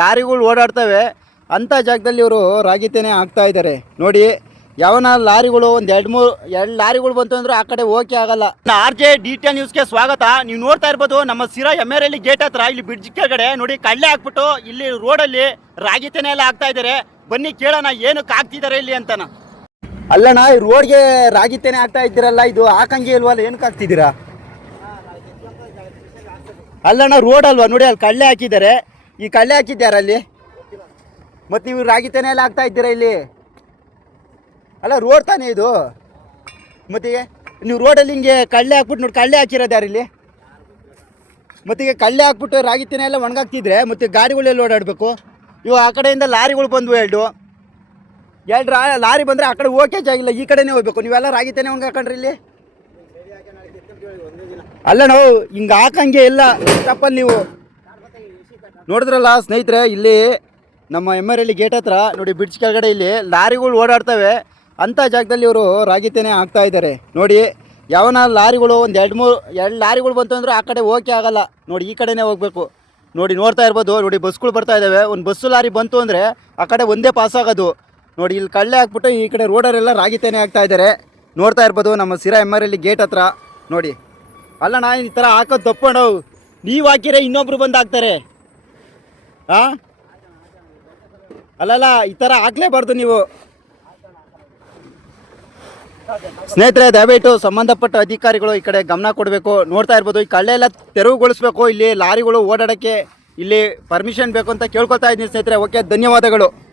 ಲಾರಿಗಳು ಓಡಾಡ್ತವೆ ಅಂಥ ಜಾಗದಲ್ಲಿ ಇವರು ರಾಗಿ ತೆನೆ ಹಾಕ್ತಾ ಇದ್ದಾರೆ ನೋಡಿ, ಯಾವನ ಲಾರಿಗಳು ಒಂದು ಎರಡು ಮೂರು, ಎರಡು ಲಾರಿಗಳು ಬಂತು ಅಂದ್ರೆ ಆ ಕಡೆ ಓಕೆ ಆಗಲ್ಲ. ಆರ್ ಜೆ ಡಿ ಟಿ ನ್ಯೂಸ್ಗೆ ಸ್ವಾಗತ. ನೀವು ನೋಡ್ತಾ ಇರ್ಬೋದು, ನಮ್ಮ ಸಿರಾ ಎಂ ಆರ್ ಗೇಟ್ ಹತ್ರ, ಇಲ್ಲಿ ಬ್ರಿಡ್ಜ್ ಕೆಳಗಡೆ, ನೋಡಿ, ಕಳ್ಳೆ ಹಾಕ್ಬಿಟ್ಟು ಇಲ್ಲಿ ರೋಡಲ್ಲಿ ರಾಗಿ ತೆನೆ ಎಲ್ಲ ಹಾಕ್ತಾ ಇದ್ದಾರೆ ಬನ್ನಿ ಕೇಳೋಣ, ಏನಕ್ಕೆ ಹಾಕ್ತಿದ್ದಾರೆ ಇಲ್ಲಿ ಅಂತನ. ಅಲ್ಲಣ್ಣ, ಈ ರೋಡ್ಗೆ ರಾಗಿ ತೆನೆ ಹಾಕ್ತಾ ಇದ್ದೀರಲ್ಲ, ಇದು ಹಾಕಂಗೆ ಇಲ್ವಲ್ಲ ಏನು ಹಾಕ್ತಿದ್ದೀರಾ? ಅಲ್ಲಣ್ಣ, ರೋಡ್ ಅಲ್ವಾ? ನೋಡಿ, ಅಲ್ಲಿ ಕಳ್ಳೆ ಹಾಕಿದ್ದಾರೆ. ಈ ಕಳ್ಳೆ ಹಾಕಿದ್ಯಾರ ಅಲ್ಲಿ? ಮತ್ತೆ ನೀವು ರಾಗಿ ತೆನೆ ಎಲ್ಲ ಹಾಕ್ತಾ ಇದ್ದೀರಾ ಇಲ್ಲಿ? ಅಲ್ಲ, ರೋಡ್ ತಾನೇ ಇದು? ಮತ್ತೆ ನೀವು ರೋಡಲ್ಲಿ ಹಿಂಗೆ ಕಳ್ಳೆ ಹಾಕ್ಬಿಟ್ಟು ನೋಡಿ, ಕಳ್ಳೆ ಹಾಕಿರೋದು ಇಲ್ಲಿ? ಮತ್ತೆ ಈಗ ಕಳ್ಳೆ ಹಾಕ್ಬಿಟ್ಟು ರಾಗಿ ತೆನೆ ಎಲ್ಲ ಒಣಗಾಕ್ತಿದ್ರೆ ಮತ್ತೆ ಗಾಡಿಗಳೆಲ್ಲ ಓಡಾಡಬೇಕು? ಇವು ಆ ಕಡೆಯಿಂದ ಲಾರಿಗಳು ಬಂದವು ಎರಡು. ಎರಡು ಲಾರಿ ಬಂದರೆ ಆ ಕಡೆ ಓಕೆ ಜಾಗಿಲ್ಲ ಈ ಕಡೆನೇ ಹೋಗ್ಬೇಕು. ನೀವೆಲ್ಲ ರಾಗಿ ತೆನೆ ಒಣಗಾಕೊಂಡ್ರಿ ಇಲ್ಲಿ? ಅಲ್ಲ ನಾವು ಹಿಂಗೆ ಹಾಕಂಗೆ ಇಲ್ಲ, ತಪ್ಪಲ್ಲಿ ನೀವು ನೋಡಿದ್ರಲ್ಲ ಸ್ನೇಹಿತರೆ, ಇಲ್ಲಿ ನಮ್ಮ ಎಂ ಆರ್ ಎಲ್ಲಿ ಗೇಟ್ ಹತ್ರ, ನೋಡಿ ಬ್ರಿಡ್ಜ್ ಕೆಳಗಡೆ ಇಲ್ಲಿ ಲಾರಿಗಳು ಓಡಾಡ್ತವೆ. ಅಂಥ ಜಾಗದಲ್ಲಿ ಇವರು ರಾಗಿ ತೆನೆ ಹಾಕ್ತಾ ಇದ್ದಾರೆ. ನೋಡಿ, ಯಾವನ ಲಾರಿಗಳು ಒಂದು ಎರಡು ಮೂರು, ಎರಡು ಲಾರಿಗಳು ಬಂತು ಅಂದ್ರೆ ಆ ಕಡೆ ಓಕೆ ಆಗಲ್ಲ. ನೋಡಿ, ಈ ಕಡೆನೇ ಹೋಗ್ಬೇಕು. ನೋಡಿ, ನೋಡ್ತಾ ಇರ್ಬೋದು, ನೋಡಿ ಬಸ್ಗಳು ಬರ್ತಾ ಇದ್ದಾವೆ ಒಂದು ಬಸ್ಸು ಲಾರಿ ಬಂತು ಅಂದರೆ ಆ ಕಡೆ ಒಂದೇ ಪಾಸ್ ಆಗೋದು. ನೋಡಿ, ಇಲ್ಲಿ ಕಳ್ಳೆ ಹಾಕ್ಬಿಟ್ಟು ಈ ಕಡೆ ರೋಡರೆಲ್ಲ ರಾಗಿ ತೆನೆ ಹಾಕ್ತಾ ಇದ್ದಾರೆ. ನೋಡ್ತಾ ಇರ್ಬೋದು, ನಮ್ಮ ಸಿರಾ ಎಂ ಆರ್ ಎಲ್ಲಿ ಗೇಟ್ ಹತ್ರ. ನೋಡಿ, ಅಲ್ಲಣ್ಣ, ಈ ಥರ ಹಾಕೋದು ತಪ್ಪು ನೀವು ಹಾಕಿದ್ರೆ ಇನ್ನೊಬ್ರು ಬಂದು ಹಾಕ್ತಾರೆ. ಆ? ಅಲ್ಲಲ್ಲ, ಈ ಥರ ಹಾಕ್ಲೇಬಾರ್ದು ನೀವು. ಸ್ನೇಹಿತರೆ, ದಯವಿಟ್ಟು ಸಂಬಂಧಪಟ್ಟ ಅಧಿಕಾರಿಗಳು ಈ ಕಡೆ ಗಮನ ಕೊಡಬೇಕು. ನೋಡ್ತಾ ಇರ್ಬೋದು, ಈ ಕಳ್ಳೆ ಎಲ್ಲ ತೆರವುಗೊಳಿಸ್ಬೇಕು. ಇಲ್ಲಿ ಲಾರಿಗಳು ಓಡಾಡೋಕ್ಕೆ ಇಲ್ಲಿ ಪರ್ಮಿಷನ್ ಬೇಕು ಅಂತ ಕೇಳ್ಕೊತಾ ಇದ್ದೀನಿ ಸ್ನೇಹಿತರೆ. ಓಕೆ, ಧನ್ಯವಾದಗಳು.